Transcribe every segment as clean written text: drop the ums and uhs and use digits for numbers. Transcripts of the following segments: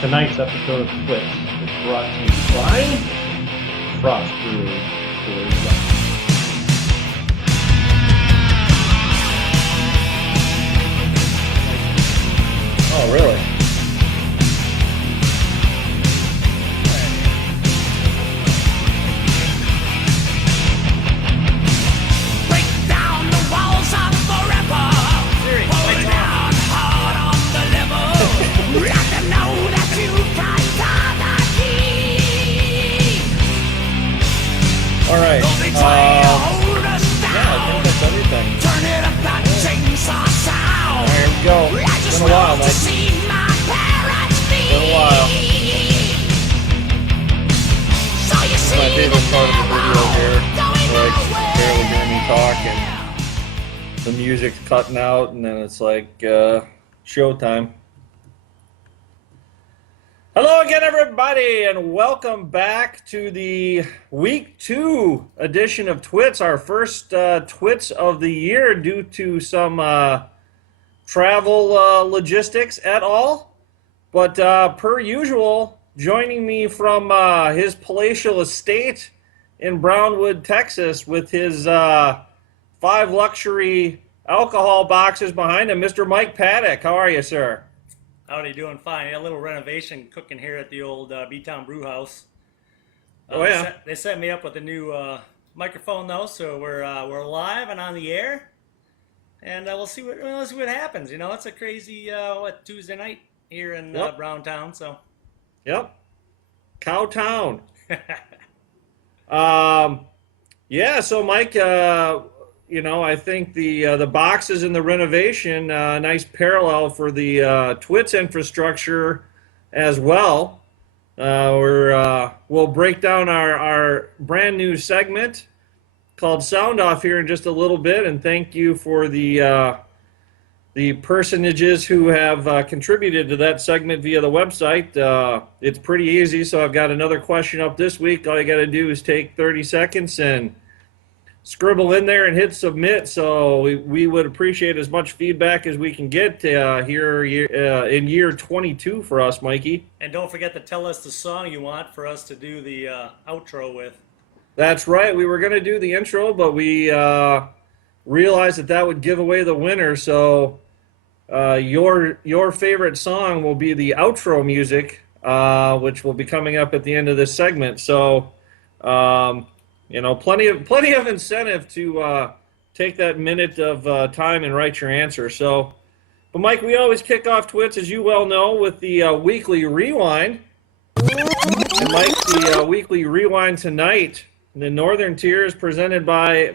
Tonight's episode of TWITS is brought to you by Frost Brewery. Oh, really? Break down the walls of forever. Pull it down hard on the level. Let them know that you guys are the key. All right. Though they try to hold us Yeah, I down, think that's everything. turn it up that chainsaw sound. Here we go. I It's just been a while, love to Mike. see my parents bleed. Been a while. So you This is see my favorite part of the video here. going Where I nowhere. barely hear me talk and the music's cutting out, and then it's like showtime. Hello again, everybody, and welcome back to the Week 2 edition of TWITS, our first TWITS of the year due to some travel logistics et al. But per usual, joining me from his palatial estate in Brownwood, Texas, with his 5 luxury alcohol boxes behind him, Mr. Mike Paddock. How are you, sir? Howdy, doing fine. A little renovation cooking here at the old B-Town Brew House. Oh, yeah. They set me up with a new microphone though, so we're live and on the air, and we'll see what happens. You know, it's a crazy Tuesday night here in Yep. Browntown. So Yep. Cowtown. Yeah, so Mike, I think the boxes and the renovation, nice parallel for the TWITS infrastructure as well. We'll break down our brand new segment called Sound Off here in just a little bit, and thank you for the personages who have contributed to that segment via the website. It's pretty easy, so I've got another question up this week. All you got to do is take 30 seconds and scribble in there and hit submit. So we would appreciate as much feedback as we can get here in year 22 for us, Mikey. and don't forget to tell us the song you want for us to do the outro with. That's right. We were going to do the intro, but we realized that would give away the winner. So your favorite song will be the outro music, which will be coming up at the end of this segment. So plenty of incentive to take that minute of time and write your answer. So, but Mike, we always kick off TWITS, as you well know, with the weekly rewind. And Mike, the weekly rewind tonight, the Northern Tier is presented by,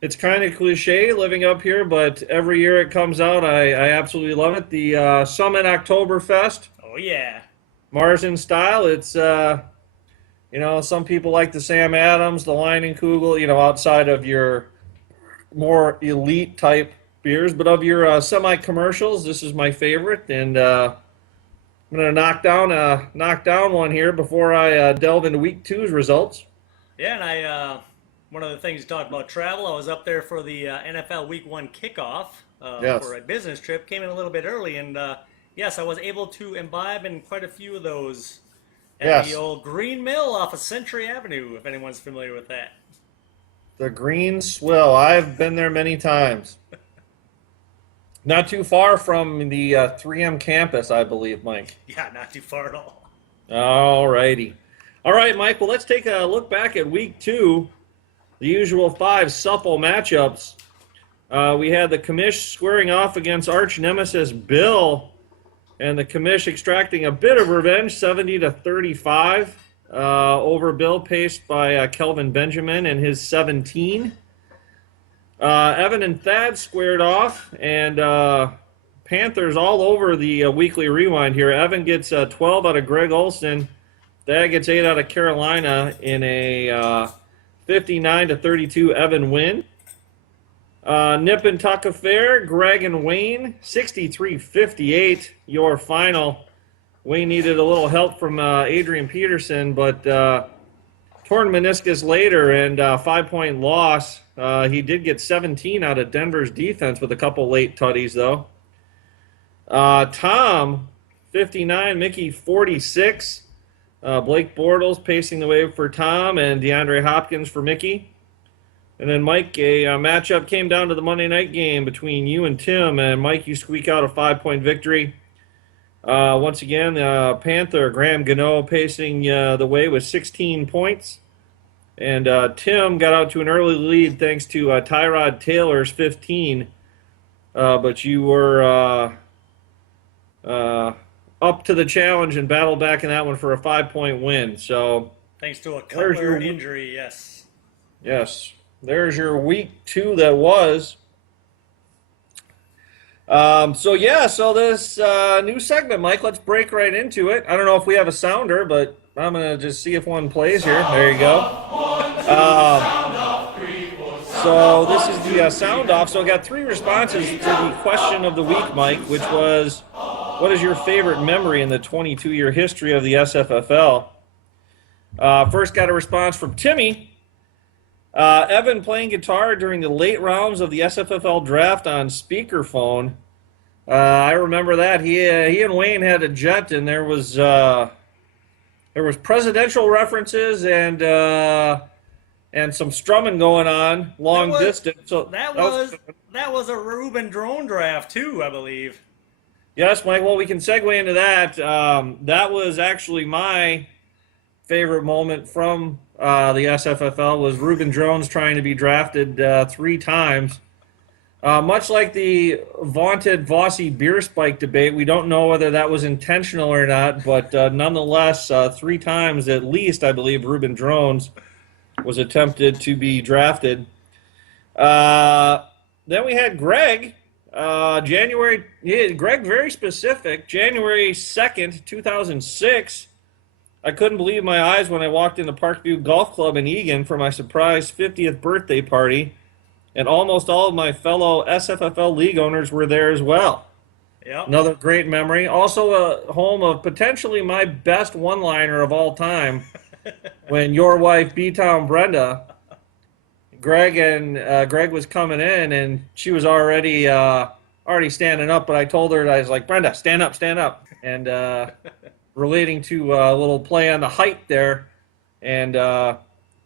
it's kind of cliche living up here, but every year it comes out, I absolutely love it. The Summit Oktoberfest, Oh yeah. Marzen style. It's, some people like the Sam Adams, the Leinenkugel, outside of your more elite type beers, but of your semi-commercials, this is my favorite, and I'm going to knock down one here before I delve into Week 2's results. Yeah, and I one of the things you talked about travel. I was up there for the NFL Week 1 kickoff Yes. for a business trip. Came in a little bit early, and yes, I was able to imbibe in quite a few of those at Yes. the old Green Mill off of Century Avenue, if anyone's familiar with that. The Green Swill. I've been there many times. Not too far from the 3M campus, I believe, Mike. Yeah, not too far at all. All righty. All right, Mike, well, let's take a look back at Week 2, the usual 5 supple matchups. We had the Commish squaring off against arch nemesis Bill, and the Commish extracting a bit of revenge, 70-35 over Bill, paced by Kelvin Benjamin and his 17. Evan and Thad squared off, and Panthers all over the weekly rewind here. Evan gets 12 out of Greg Olson. Thad gets 8 out of Carolina in a 59-32 Evan win. Nip and Tuck affair, Greg and Wayne, 63-58, your final. Wayne needed a little help from Adrian Peterson, but torn meniscus later and 5-point loss. He did get 17 out of Denver's defense with a couple late tutties, though. Tom 59, Mickey 46. Blake Bortles pacing the way for Tom, and DeAndre Hopkins for Mickey. And then Mike, a matchup came down to the Monday night game between you and Tim, and Mike, you squeak out a 5-point victory. Once again, Panther Graham Gano pacing the way with 16 points. And Tim got out to an early lead thanks to Tyrod Taylor's 15. But you were up to the challenge and battled back in that one for a 5-point win. So thanks to a Cutler injury, yes. Yes. There's your week 2 that was. So this new segment, Mike, let's break right into it. I don't know if we have a sounder, but I'm going to just see if one plays here. There you go. So this is the sound off. So I got 3 responses to the question of the week, Mike, which was, what is your favorite memory in the 22-year history of the SFFL? First got a response from Timmy. Evan playing guitar during the late rounds of the SFFL draft on speakerphone. I remember that. He and Wayne had a jet, and there was presidential references and some strumming going on long distance. So that was a Ruben drone draft too, I believe. Yes, Mike. Well, we can segue into that. That was actually my favorite moment from the SFFL was Ruben Drones trying to be drafted 3 times. Much like the vaunted Vossi beer spike debate, we don't know whether that was intentional or not, but nonetheless, 3 times at least, I believe, Ruben Drones was attempted to be drafted. Then we had Greg. Greg, very specific, January 2nd, 2006. I couldn't believe my eyes when I walked into Parkview Golf Club in Eagan for my surprise 50th birthday party, and almost all of my fellow SFFL league owners were there as well. Yep. Another great memory. Also a home of potentially my best one-liner of all time, when your wife, B-Town Brenda, Greg was coming in, and she was already standing up, but I told her, I was like, Brenda, stand up. And relating to a little play on the height there, and I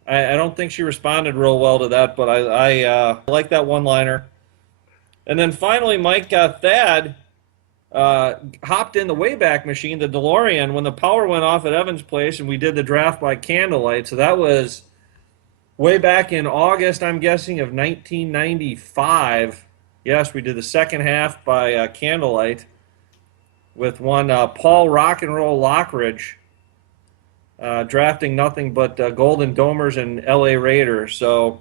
don't think she responded real well to that, but I like that one-liner. And then finally, Mike Thad hopped in the Wayback Machine, the DeLorean, when the power went off at Evans Place, and we did the draft by candlelight. So that was way back in August, I'm guessing, of 1995. Yes, we did the second half by candlelight, with one Paul Rock and Roll Lockridge drafting nothing but Golden Domers and L.A. Raiders. So,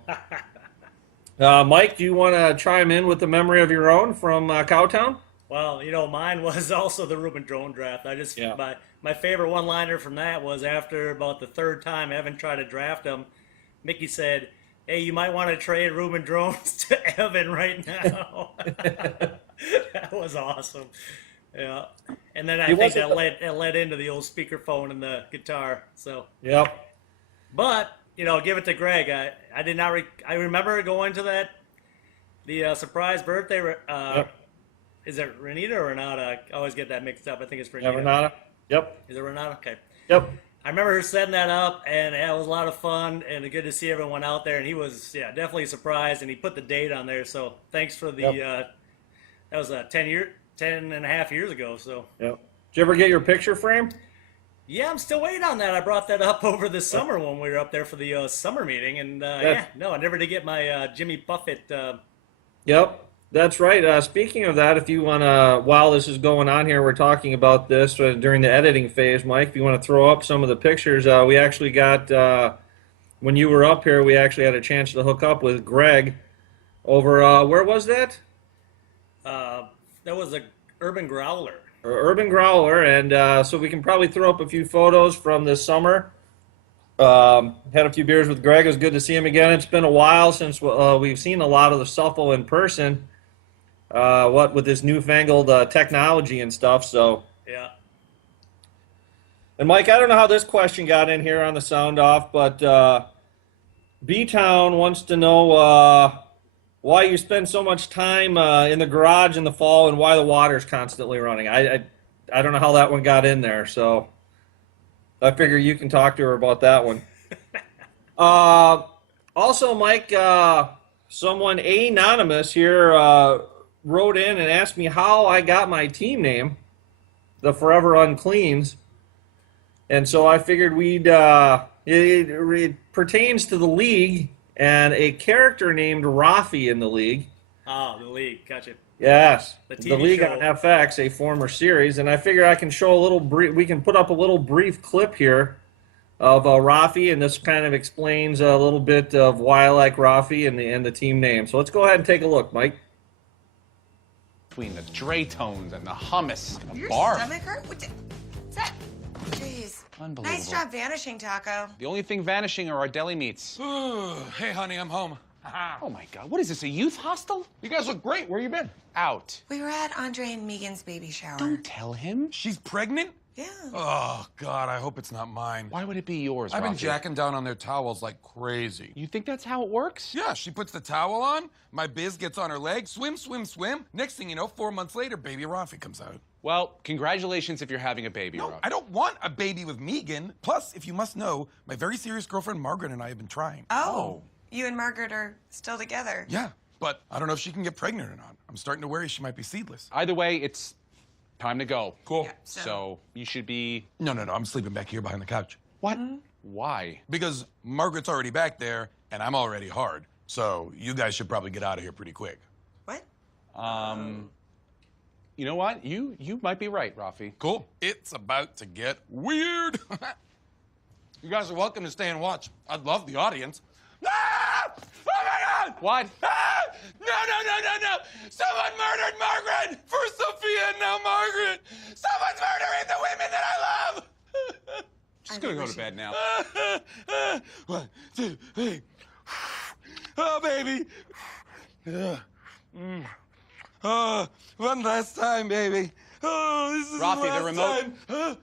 Mike, do you want to chime in with a memory of your own from Cowtown? Well, mine was also the Ruben drone draft. My favorite one-liner from that was after about the 3rd time Evan tried to draft him, Mickey said, "Hey, you might want to trade Ruben Drones to Evan right now." That was awesome. Yeah, and then I think that led into the old speakerphone and the guitar. So yep. But give it to Greg. I did not. I remember going to the surprise birthday. Yep. Is it Renata or Renata? I always get that mixed up. I think it's Yeah, Renata. Renata. Yep. Is it Renata? Okay. Yep. I remember her setting that up, and it was a lot of fun, and good to see everyone out there. And he was, definitely surprised, and he put the date on there. So thanks for the. Yep. That was 10 and a half years ago. So. Yep. Did you ever get your picture frame? Yeah, I'm still waiting on that. I brought that up over the summer when we were up there for the summer meeting, and I never did get my Jimmy Buffett. Yep. That's right. Speaking of that, if you want to, while this is going on here, we're talking about this during the editing phase, Mike, if you want to throw up some of the pictures, we actually got, when you were up here, we actually had a chance to hook up with Greg over, where was that? That was a Urban Growler. Urban Growler, and so we can probably throw up a few photos from this summer. Had a few beers with Greg. It was good to see him again. It's been a while since we've seen a lot of the Shuffle in person. With this newfangled technology and stuff. So yeah. And Mike, I don't know how this question got in here on the sound off, but B-Town wants to know why you spend so much time in the garage in the fall and why the water's constantly running. I don't know how that one got in there. So I figure you can talk to her about that one. Also, Mike, someone anonymous here wrote in and asked me how I got my team name, the Forever Uncleans. And so I figured it pertains to the league and a character named Rafi in the league. Oh, the league. Gotcha. Yes, The the TV league show. on FX, a former series. And I figure I can show a little brief, we can put up a little brief clip here of Rafi, and this kind of explains a little bit of why I like Rafi and the team name. So let's go ahead and take a look, Mike. Between the Dre tones and the hummus and the Your barf. stomach hurt? What's that? Jeez. Unbelievable. Nice job vanishing, Taco. The only thing vanishing are our deli meats. Hey, honey, I'm home. Oh my God, what is this, a youth hostel? You guys look great. Where you been? Out. We were at Andre and Megan's baby shower. Don't tell him. She's pregnant? Yeah. Oh, God, I hope it's not mine. Why would it be yours, I've been Rafi? jacking down on their towels like crazy. You think that's how it works? Yeah, she puts the towel on, my biz gets on her leg, swim, swim, swim. Next thing you know, 4 months later, baby Rafi comes out. Well, congratulations if you're having a baby, No, Rafi. I don't want a baby with Megan. Plus, if you must know, my very serious girlfriend Margaret and I have been trying. Oh. You and Margaret are still together. Yeah, but I don't know if she can get pregnant or not. I'm starting to worry she might be seedless. Either way, it's time to go. Cool. Yeah. So you should be... No, I'm sleeping back here behind the couch. What? Why? Because Margaret's already back there, and I'm already hard. So you guys should probably get out of here pretty quick. What? You know what? You might be right, Rafi. Cool. It's about to get weird. You guys are welcome to stay and watch. I'd love the audience. Ah! Oh my God! What? Ah! No! Someone murdered Margaret! First Sophia and now Margaret! Someone's murdering the women that I love! Just gonna go to bed now. 1, 2, 3. Oh, baby. Oh, one last time, baby. Oh, this is Rafi, the last the remote- time.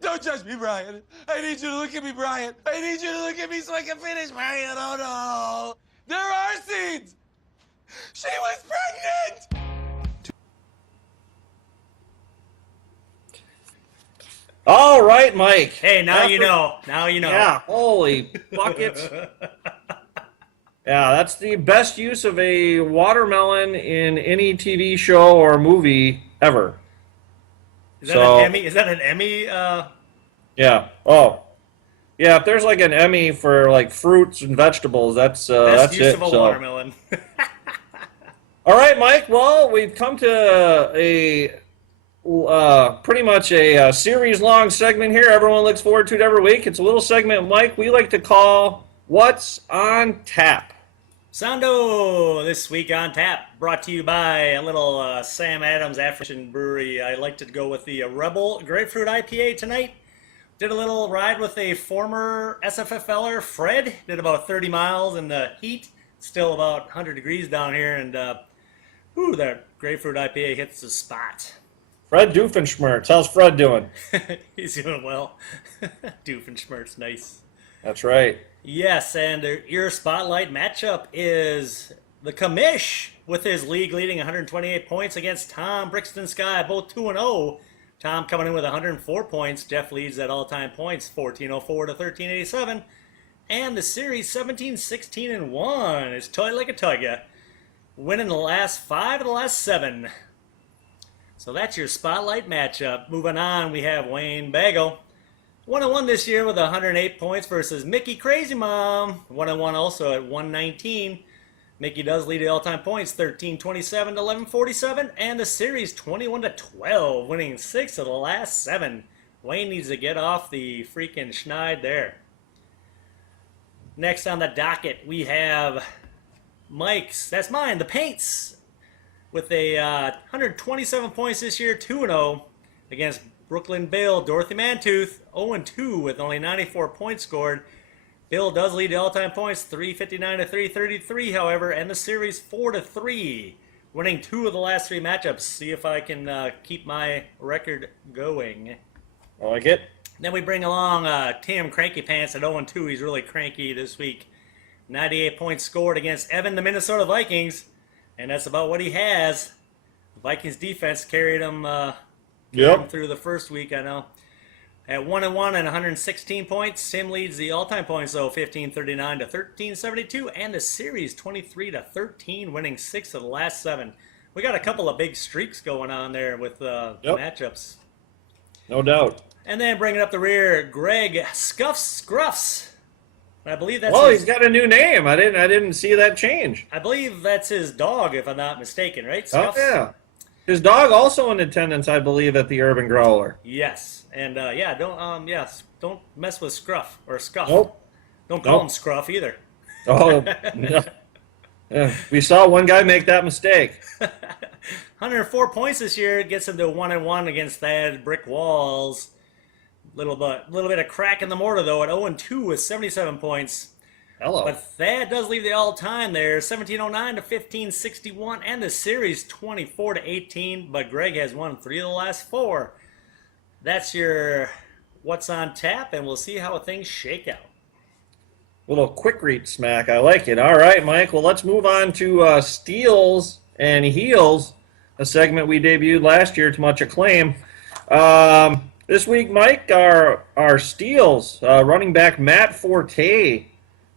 Don't judge me, Brian. I need you to look at me, Brian. I need you to look at me so I can finish, Brian. Oh, no. There are seeds. She was pregnant. All right, Mike. Hey, now you After- know. Now you know. Yeah, holy buckets. Yeah, that's the best use of a watermelon in any TV show or movie ever. Is that So- an Emmy? Is that an Emmy? Yeah. Oh. Yeah, if there's like an Emmy for like fruits and vegetables, that's Best use it. of a So. watermelon. All right, Mike. Well, we've come to a pretty much a series-long segment here. Everyone looks forward to it every week. It's a little segment, Mike, we like to call "What's on Tap." Sondo this week on tap, brought to you by a little Sam Adams African Brewery. I like to go with the Rebel Grapefruit IPA tonight. Did a little ride with a former SFFLer, Fred. Did about 30 miles in the heat. Still about 100 degrees down here, and that grapefruit IPA hits the spot. Fred Doofenshmirtz. How's Fred doing? He's doing well. Doofenshmirtz, nice. That's right. Yes, and your spotlight matchup is the Commish with his league leading 128 points against Tom Brixton Sky, both 2-0. Tom coming in with 104 points. Jeff leads at all-time points, 1404 to 1387. And the series 17-16-1 is toy like a tiger, winning the last 5 of the last 7. So that's your spotlight matchup. Moving on, we have Wayne Bagel. 1-1 this year with 108 points versus Mickey Crazy Mom. 1-1 also at 119. Mickey does lead the all-time points, 1327 to 1147, and the series 21-12, winning 6 of the last 7. Wayne needs to get off the freaking schneid there. Next on the docket, we have Mike's. That's mine, the Paints, with a 127 points this year, 2-0 against Brooklyn Bill, Dorothy Mantooth, 0-2 with only 94 points scored. Bill does lead the all-time points, 359 to 333, however, and the series 4-3, winning 2 of the last 3 matchups. See if I can keep my record going. I like it. Then we bring along Tim Cranky Pants at 0-2. He's really cranky this week. 98 points scored against Evan, the Minnesota Vikings, and that's about what he has. The Vikings defense carried him Yep. through the first week, I know. At 1-1 and 116 points, Sim leads the all-time points, though, 1539 to 1372, and the series 23 to 13, winning 6 of the last 7. We got a couple of big streaks going on there with matchups. No doubt. And then bringing up the rear, Greg Scruffs. I believe that's He's got a new name. I didn't see that change. I believe that's his dog, if I'm not mistaken, right? Oh Scuffs? yeah. His dog also in attendance, I believe, at the Urban Growler. Yes, and don't mess with Scruff or Scuff. Nope. Don't call Nope. him Scruff either. Oh, no. Yeah, we saw one guy make that mistake. 104 points this year gets him to 1-1 against Thad Brick Walls. Little bit of crack in the mortar though at 0-2 with 77 points. Hello. But Thad does leave the all-time there, 1709 to 1561, and the series 24 to 18. But Greg has won 3 of the last 4. That's your what's on tap, and we'll see how things shake out. Little quick read smack. I like it. All right, Mike. Well, let's move on to steals and heels, a segment we debuted last year to much acclaim. This week, Mike, our steals, running back Matt Forte,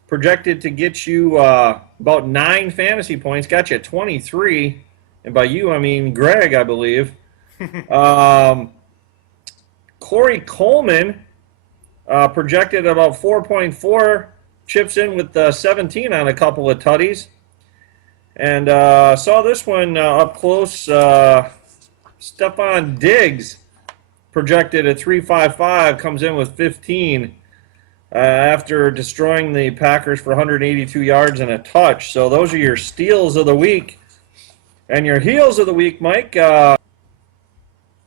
projected to get you about 9 fantasy points, got you 23. And by you, I mean Greg, I believe. Corey Coleman projected about 4.4, chips in with 17 on a couple of tutties. And saw this one up close. Stephon Diggs projected at 3.55, comes in with 15 after destroying the Packers for 182 yards and a touch. So those are your steals of the week. And your heels of the week, Mike, as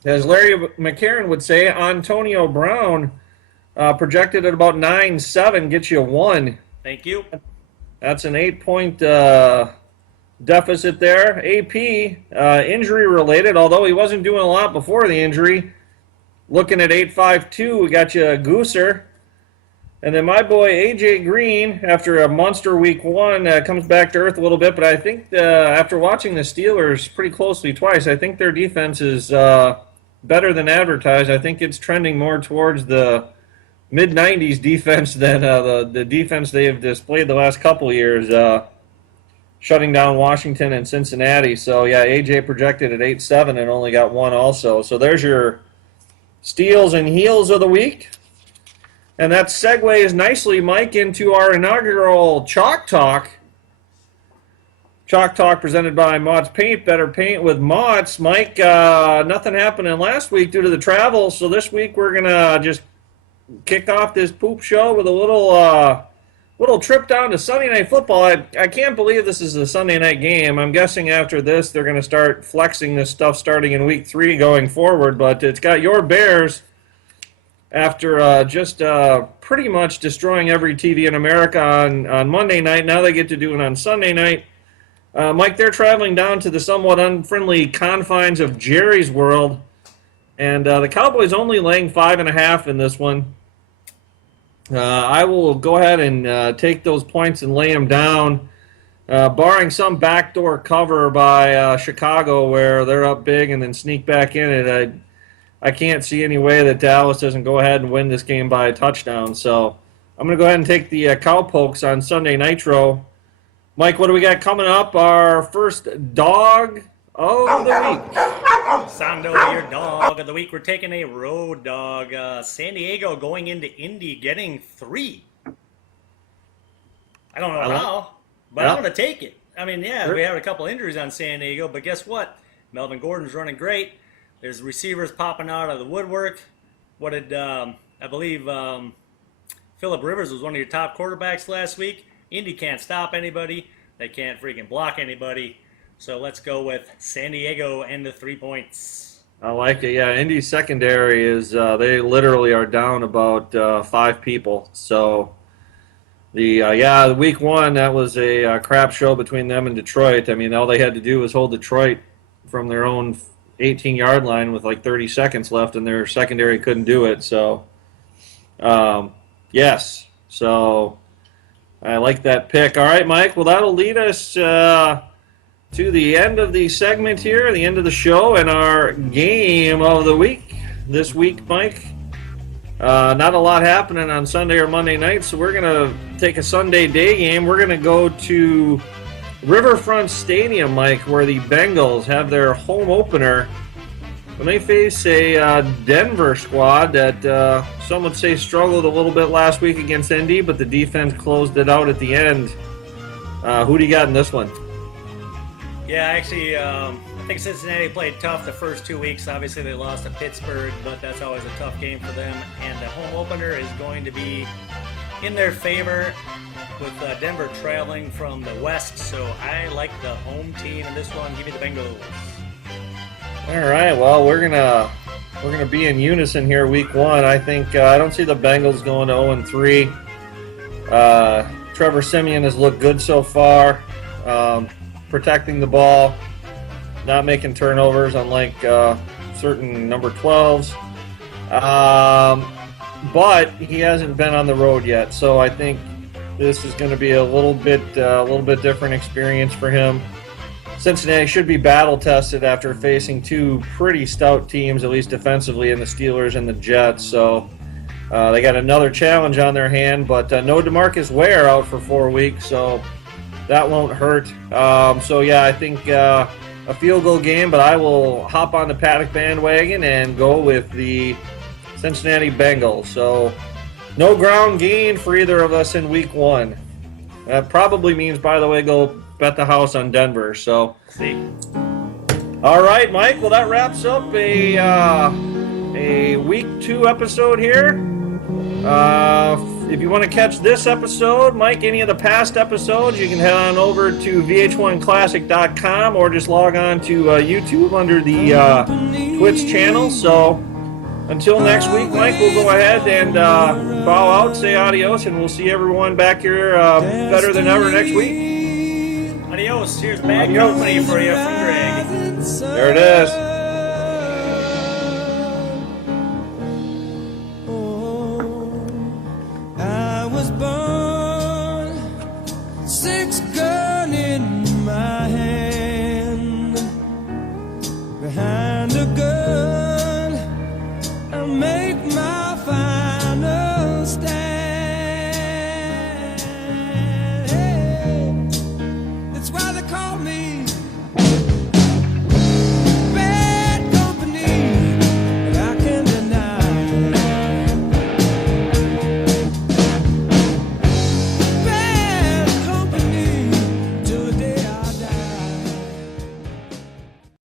Larry McCarron would say, Antonio Brown projected at about 9.7, gets you 1. Thank you. That's an 8-point deficit there. AP, injury related, although he wasn't doing a lot before the injury. Looking at 8.52, we got you a Gooser. And then my boy AJ Green, after a monster week 1, comes back to earth a little bit. But I think after watching the Steelers pretty closely twice, I think their defense is better than advertised. I think it's trending more towards the mid-90s defense than the defense they have displayed the last couple of years, shutting down Washington and Cincinnati. So, yeah, AJ projected at 8.7 and only got 1 also. So there's your steals and heels of the week. And that segues nicely, Mike, into our inaugural Chalk Talk. Chalk Talk presented by Mott's Paint, better paint with Mott's. Mike, nothing happening last week due to the travel, so this week we're going to just kick off this poop show with a little trip down to Sunday Night Football. I can't believe this is a Sunday night game. I'm guessing after this they're going to start flexing this stuff starting in week 3 going forward, but it's got your Bears after just pretty much destroying every TV in America on Monday night. Now they get to do it on Sunday night. Mike, they're traveling down to the somewhat unfriendly confines of Jerry's World, and the Cowboys only laying 5.5 in this one. I will go ahead and take those points and lay them down, barring some backdoor cover by Chicago where they're up big and then sneak back in it. I can't see any way that Dallas doesn't go ahead and win this game by a touchdown. So I'm going to go ahead and take the Cowpokes on Sunday Nitro. Mike, what do we got coming up? Our first dog of the week. Sondo, your dog of the week. We're taking a road dog. San Diego going into Indy, getting 3. I don't know how, but I'm going to take it. I mean, yeah, we have a couple injuries on San Diego, but guess what? Melvin Gordon's running great. There's receivers popping out of the woodwork. What did, I believe, Phillip Rivers was one of your top quarterbacks last week. Indy can't stop anybody. They can't freaking block anybody. So let's go with San Diego and the 3 points. I like it. Yeah, Indy's secondary is they literally are down about 5 people. So the week 1 that was a crap show between them and Detroit. I mean, all they had to do was hold Detroit from their own 18-yard line with like 30 seconds left, and their secondary couldn't do it. So yes. So I like that pick. All right, Mike. Well, that'll lead us to the end of the segment here, the end of the show, and our game of the week. This week, Mike, not a lot happening on Sunday or Monday night, so we're going to take a Sunday day game. We're going to go to Riverfront Stadium, Mike, where the Bengals have their home opener when they face a Denver squad that some would say struggled a little bit last week against Indy, but the defense closed it out at the end. Who do you got in this one? Yeah, actually, I think Cincinnati played tough the first 2 weeks. Obviously, they lost to Pittsburgh, but that's always a tough game for them. And the home opener is going to be in their favor with Denver trailing from the West. So I like the home team in this one. Give me the Bengals. All right, well, we're gonna be in unison here week one. I think I don't see the Bengals going to 0-3. Trevor Siemian has looked good so far, protecting the ball, not making turnovers, unlike certain number 12s. But he hasn't been on the road yet, so I think this is going to be a little bit different experience for him. Cincinnati should be battle tested after facing two pretty stout teams, at least defensively, in the Steelers and the Jets. So they got another challenge on their hand, but no DeMarcus Ware out for 4 weeks, so that won't hurt. So yeah, I think a field goal game, but I will hop on the Paddock bandwagon and go with the Cincinnati Bengals. So no ground gain for either of us in week one. That probably means, by the way, go bet the house on Denver. So, See. All right, Mike. Well, that wraps up a week 2 episode here. If you want to catch this episode, Mike, any of the past episodes, you can head on over to vh1classic.com or just log on to YouTube under the TWITS channel. So until next week, Mike, we'll go ahead and bow out, say adios, and we'll see everyone back here better than ever next week. Adios. Here's bad company for you from Greg. There it is.